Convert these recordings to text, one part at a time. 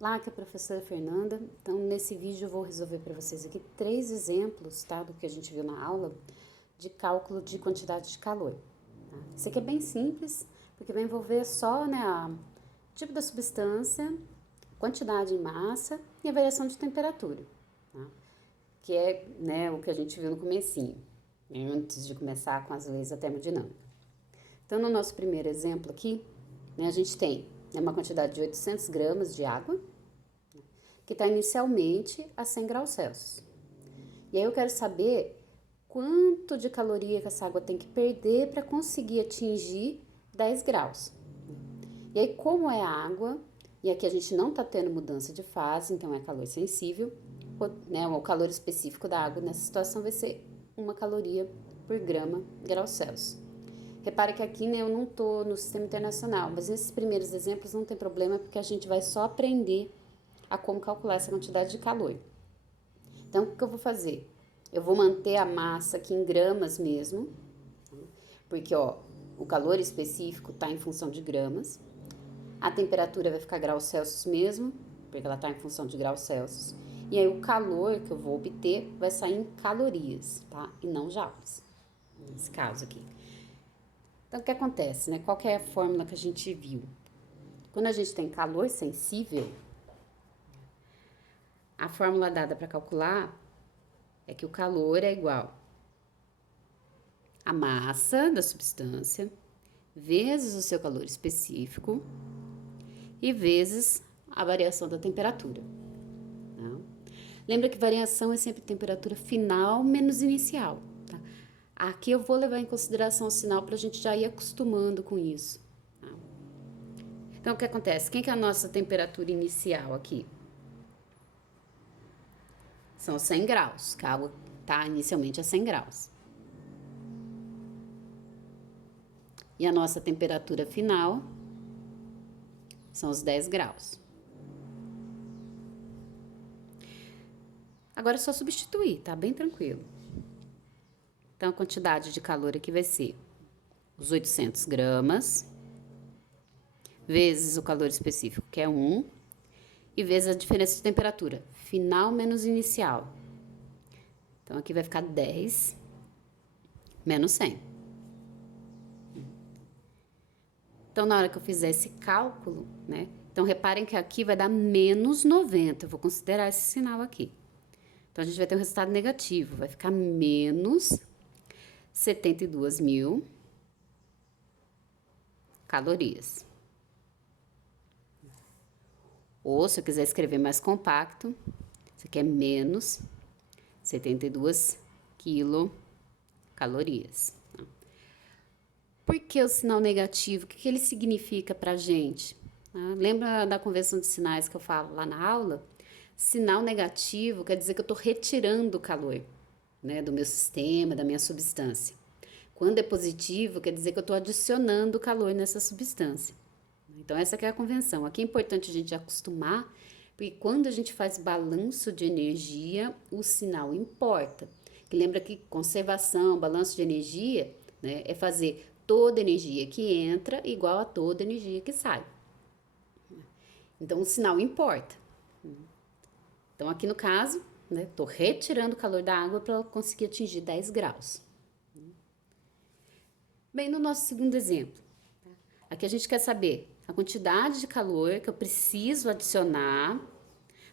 Olá, que é a professora Fernanda. Então, nesse vídeo eu vou resolver para vocês aqui 3 exemplos, tá, do que a gente viu na aula de cálculo de quantidade de calor. Tá? Isso aqui é bem simples, porque vai envolver só, né, a tipo da substância, quantidade em massa e a variação de temperatura, tá? Que é, né, o que a gente viu no comecinho, antes de começar com as leis da termodinâmica. Então, no nosso primeiro exemplo aqui, né, a gente tem uma quantidade de 800 gramas de água, que está inicialmente a 100 graus Celsius. E aí eu quero saber quanto de caloria que essa água tem que perder para conseguir atingir 10 graus. E aí, como é água, e aqui a gente não está tendo mudança de fase, então é calor sensível, né, o calor específico da água nessa situação vai ser 1 caloria por grama graus Celsius. Repare que aqui, né, eu não estou no sistema internacional, mas nesses primeiros exemplos não tem problema, porque a gente vai só aprender a como calcular essa quantidade de calor. Então, o que eu vou fazer? Eu vou manter a massa aqui em gramas mesmo, porque, ó, o calor específico está em função de gramas. A temperatura vai ficar graus Celsius mesmo, porque ela está em função de graus Celsius. E aí, o calor que eu vou obter vai sair em calorias, tá? E não joules, nesse caso aqui. Então, o que acontece, né? Qual que é a fórmula que a gente viu? Quando a gente tem calor sensível, a fórmula dada para calcular é que o calor é igual a massa da substância vezes o seu calor específico e vezes a variação da temperatura. Tá? Lembra que variação é sempre temperatura final menos inicial. Tá? Aqui eu vou levar em consideração o sinal para a gente já ir acostumando com isso. Tá? Então, o que acontece? Quem que é a nossa temperatura inicial aqui? São 100 graus, que a água está inicialmente a 100 graus. E a nossa temperatura final são os 10 graus. Agora é só substituir, tá bem tranquilo. Então, a quantidade de calor aqui vai ser os 800 gramas, vezes o calor específico, que é 1, e vezes a diferença de temperatura, final menos inicial. Então, aqui vai ficar 10 menos 100. Então, na hora que eu fizer esse cálculo, né? Então, reparem que aqui vai dar menos 90. Eu vou considerar esse sinal aqui. Então, a gente vai ter um resultado negativo. Vai ficar menos 72 mil calorias. Ou, se eu quiser escrever mais compacto, isso aqui é menos 72 quilocalorias. Por que o sinal negativo? O que ele significa para a gente? Lembra da convenção de sinais que eu falo lá na aula? Sinal negativo quer dizer que eu estou retirando o calor, né, do meu sistema, da minha substância. Quando é positivo, quer dizer que eu estou adicionando calor nessa substância. Então, essa que é a convenção. Aqui é importante a gente acostumar, porque quando a gente faz balanço de energia, o sinal importa. Que lembra que conservação, balanço de energia, né, é fazer toda energia que entra igual a toda energia que sai. Então, o sinal importa. Então, aqui no caso, né, tô retirando o calor da água para conseguir atingir 10 graus. Bem, no nosso segundo exemplo, tá? Aqui a gente quer saber a quantidade de calor que eu preciso adicionar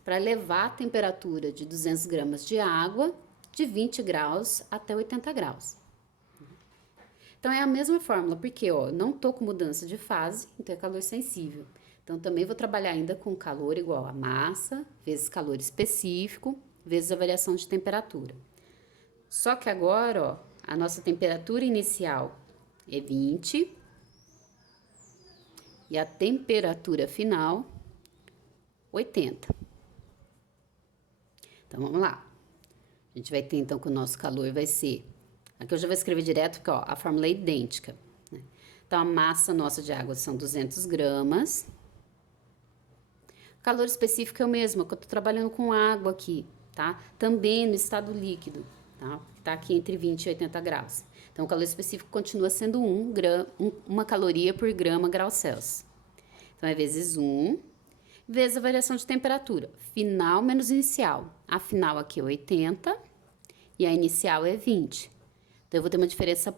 para levar a temperatura de 200 gramas de água de 20 graus até 80 graus. Então, é a mesma fórmula, porque ó, não tô com mudança de fase, então é calor sensível. Então, também vou trabalhar ainda com calor igual a massa, vezes calor específico, vezes a variação de temperatura. Só que agora, ó, a nossa temperatura inicial é 20 e a temperatura final 80. Então, vamos lá. A gente vai ter, então, que o nosso calor vai ser... Aqui eu já vou escrever direto, porque ó, a fórmula é idêntica. Né? Então, a massa nossa de água são 200 gramas. O calor específico é o mesmo, que eu tô trabalhando com água aqui, tá? Também no estado líquido, tá? Tá aqui entre 20 e 80 graus. Então, o calor específico continua sendo 1 caloria por grama grau Celsius. Então, é vezes 1, vezes a variação de temperatura. Final menos inicial. A final aqui é 80 e a inicial é 20. Então, eu vou ter uma diferença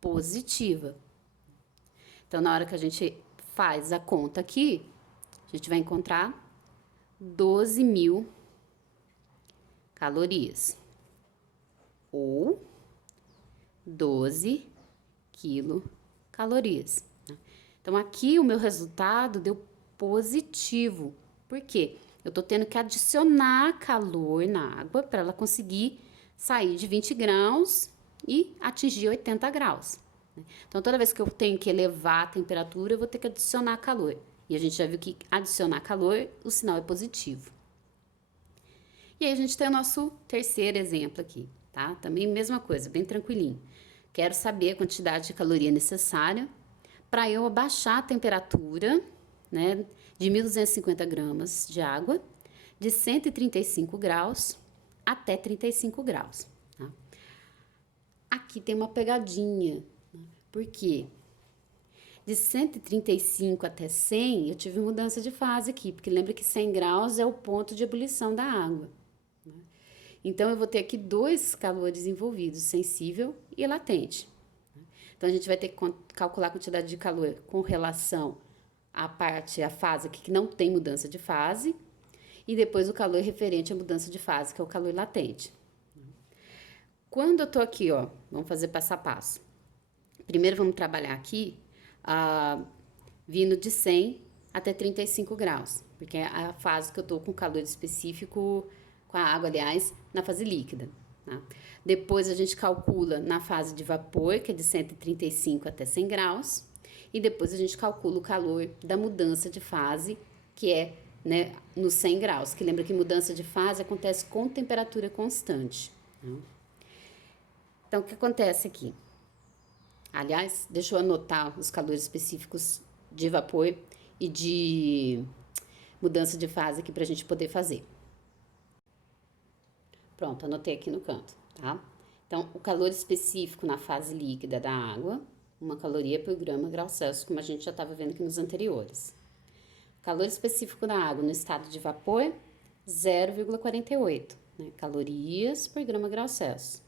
positiva. Então, na hora que a gente faz a conta aqui, a gente vai encontrar 12.000 calorias. Ou 12 quilocalorias. Então, aqui o meu resultado deu positivo. Por quê? Eu tô tendo que adicionar calor na água para ela conseguir sair de 20 graus e atingir 80 graus. Então, toda vez que eu tenho que elevar a temperatura, eu vou ter que adicionar calor. E a gente já viu que adicionar calor, o sinal é positivo. E aí, a gente tem o nosso terceiro exemplo aqui, tá? Também mesma coisa, bem tranquilinho. Quero saber a quantidade de caloria necessária para eu abaixar a temperatura, né, de 1.250 gramas de água, de 135 graus até 35 graus. Tá? Aqui tem uma pegadinha, né? Por quê? De 135 até 100, eu tive mudança de fase aqui, porque lembra que 100 graus é o ponto de ebulição da água. Né? Então, eu vou ter aqui dois calores envolvidos, sensível e latente. Então, a gente vai ter que calcular a quantidade de calor com relação à fase aqui que não tem mudança de fase, e depois o calor referente à mudança de fase, que é o calor latente. Quando eu tô aqui, ó, vamos fazer passo a passo. Primeiro, vamos trabalhar aqui, vindo de 100 até 35 graus, porque é a fase que eu tô com calor específico, com a água, aliás, na fase líquida. Tá? Depois a gente calcula na fase de vapor, que é de 135 até 100 graus, e depois a gente calcula o calor da mudança de fase, que é, né, nos 100 graus, que lembra que mudança de fase acontece com temperatura constante. Tá? Então, o que acontece aqui? Aliás, deixa eu anotar os calores específicos de vapor e de mudança de fase aqui para a gente poder fazer. Pronto, anotei aqui no canto, tá? Então, o calor específico na fase líquida da água, 1 caloria por grau Celsius, como a gente já estava vendo aqui nos anteriores. Calor específico da água no estado de vapor, 0,48, né, calorias por grau Celsius.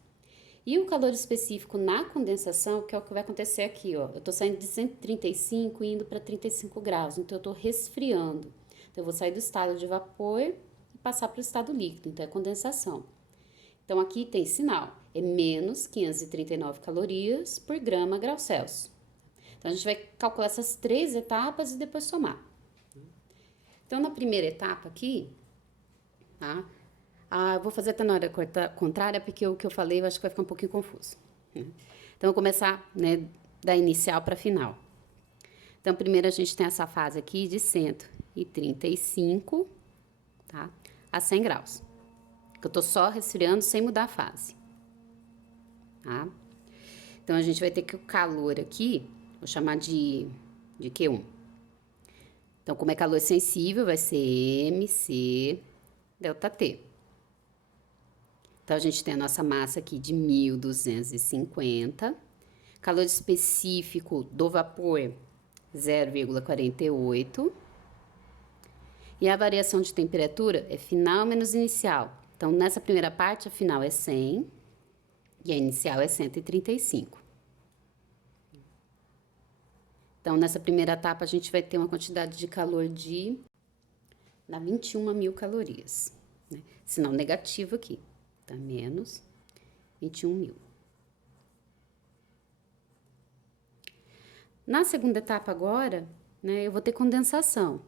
E o calor específico na condensação, que é o que vai acontecer aqui, ó. Eu tô saindo de 135 e indo para 35 graus, então eu tô resfriando. Então, eu vou sair do estado de vapor e passar para o estado líquido, então é condensação. Então, aqui tem sinal, é menos 539 calorias por grau Celsius. Então, a gente vai calcular essas 3 etapas e depois somar. Então, na primeira etapa aqui, tá? Eu vou fazer até na hora contrária, porque o que eu falei eu acho que vai ficar um pouquinho confuso. Né? Então, eu vou começar, né, da inicial para final. Então, primeiro a gente tem essa fase aqui de 135, tá? A 100 graus. Que eu tô só resfriando sem mudar a fase. Tá? Então, a gente vai ter que o calor aqui, vou chamar de Q1. Então, como é calor sensível, vai ser MC delta T. Então, a gente tem a nossa massa aqui de 1.250. Calor específico do vapor, 0,48. E a variação de temperatura é final menos inicial. Então, nessa primeira parte, a final é 100 e a inicial é 135. Então, nessa primeira etapa, a gente vai ter uma quantidade de calor de 21.000 calorias. Né? Sinal negativo aqui, tá? Menos 21.000. Na segunda etapa agora, né, eu vou ter condensação.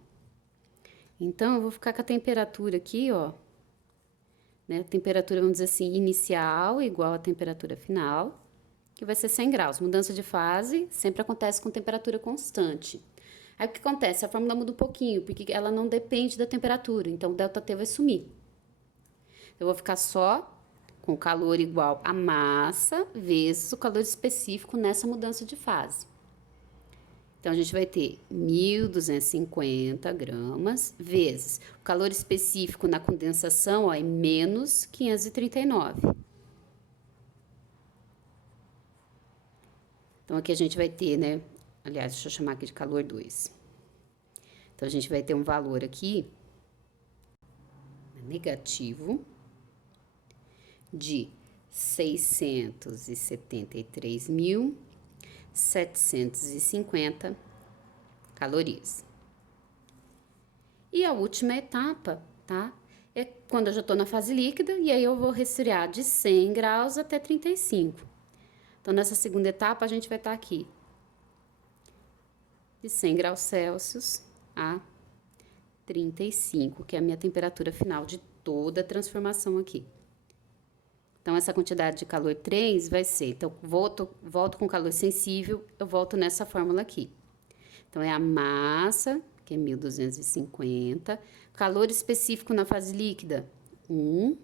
Então, eu vou ficar com a temperatura aqui, ó, né, a temperatura, vamos dizer assim, inicial igual à temperatura final, que vai ser 100 graus. Mudança de fase sempre acontece com temperatura constante. Aí, o que acontece? A fórmula muda um pouquinho, porque ela não depende da temperatura, então o ΔT vai sumir. Eu vou ficar só com o calor igual à massa vezes o calor específico nessa mudança de fase. Então, a gente vai ter 1.250 gramas vezes o calor específico na condensação, ó, é menos 539. Então, aqui a gente vai ter, né? Aliás, deixa eu chamar aqui de calor 2. Então, a gente vai ter um valor aqui negativo de 673.750 calorias. E a última etapa, tá? É quando eu já tô na fase líquida, e aí eu vou resfriar de 100 graus até 35. Então, nessa segunda etapa, a gente vai estar aqui de 100 graus Celsius a 35, que é a minha temperatura final de toda a transformação aqui. Então, essa quantidade de calor 3 vai ser, então, volto com calor sensível, eu volto nessa fórmula aqui. Então, é a massa, que é 1.250, calor específico na fase líquida, 1,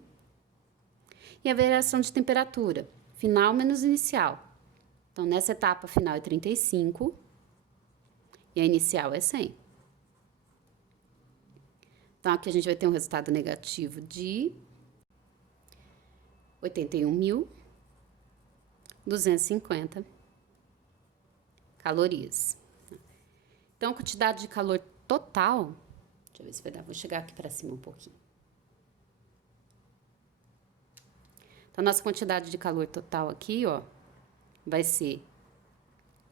e a variação de temperatura, final menos inicial. Então, nessa etapa final é 35, e a inicial é 100. Então, aqui a gente vai ter um resultado negativo de 81.250 calorias. Então, a quantidade de calor total, deixa eu ver se vai dar, vou chegar aqui para cima um pouquinho. Então, a nossa quantidade de calor total aqui, ó, vai ser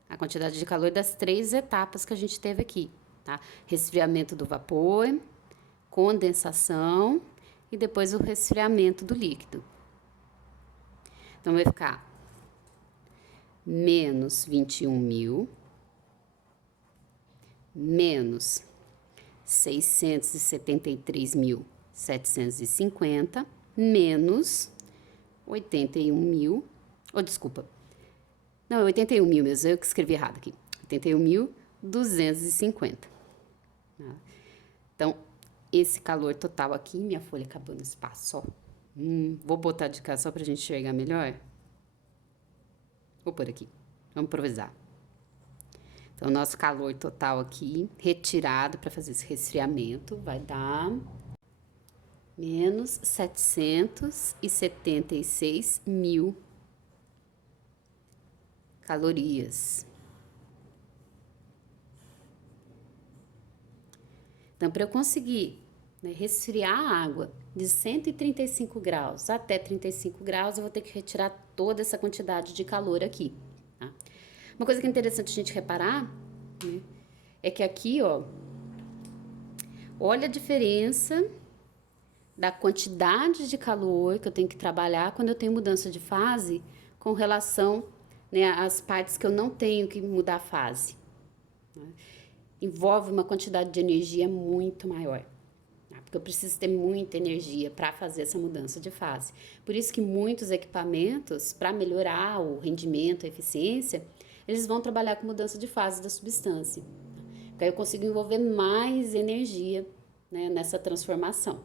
a quantidade de calor das 3 etapas que a gente teve aqui, tá? Resfriamento do vapor, condensação e depois o resfriamento do líquido. Então, vai ficar menos 21.000, menos 673.750, menos 81.000, desculpa, não, é 81.000 mesmo, eu que escrevi errado aqui, 81.250. Então, esse calor total aqui, minha folha acabou no espaço, ó. Vou botar de cá só pra gente enxergar melhor. Vou pôr aqui, vamos improvisar. Então, o nosso calor total aqui, retirado para fazer esse resfriamento, vai dar menos 776.000 calorias. Então, para eu conseguir, né, resfriar a água de 135 graus até 35 graus, eu vou ter que retirar toda essa quantidade de calor aqui, tá? Uma coisa que é interessante a gente reparar, né, é que aqui, ó, olha a diferença da quantidade de calor que eu tenho que trabalhar quando eu tenho mudança de fase com relação, né, às partes que eu não tenho que mudar a fase, né? Envolve uma quantidade de energia muito maior, tá? Porque eu preciso ter muita energia para fazer essa mudança de fase. Por isso que muitos equipamentos, para melhorar o rendimento, a eficiência, eles vão trabalhar com mudança de fase da substância. Porque aí eu consigo envolver mais energia, né, nessa transformação.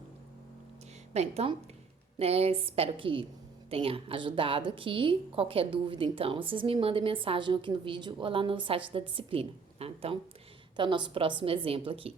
Bem, então, né, espero que tenha ajudado aqui. Qualquer dúvida, então, vocês me mandem mensagem aqui no vídeo ou lá no site da disciplina, tá? Então, o nosso próximo exemplo aqui.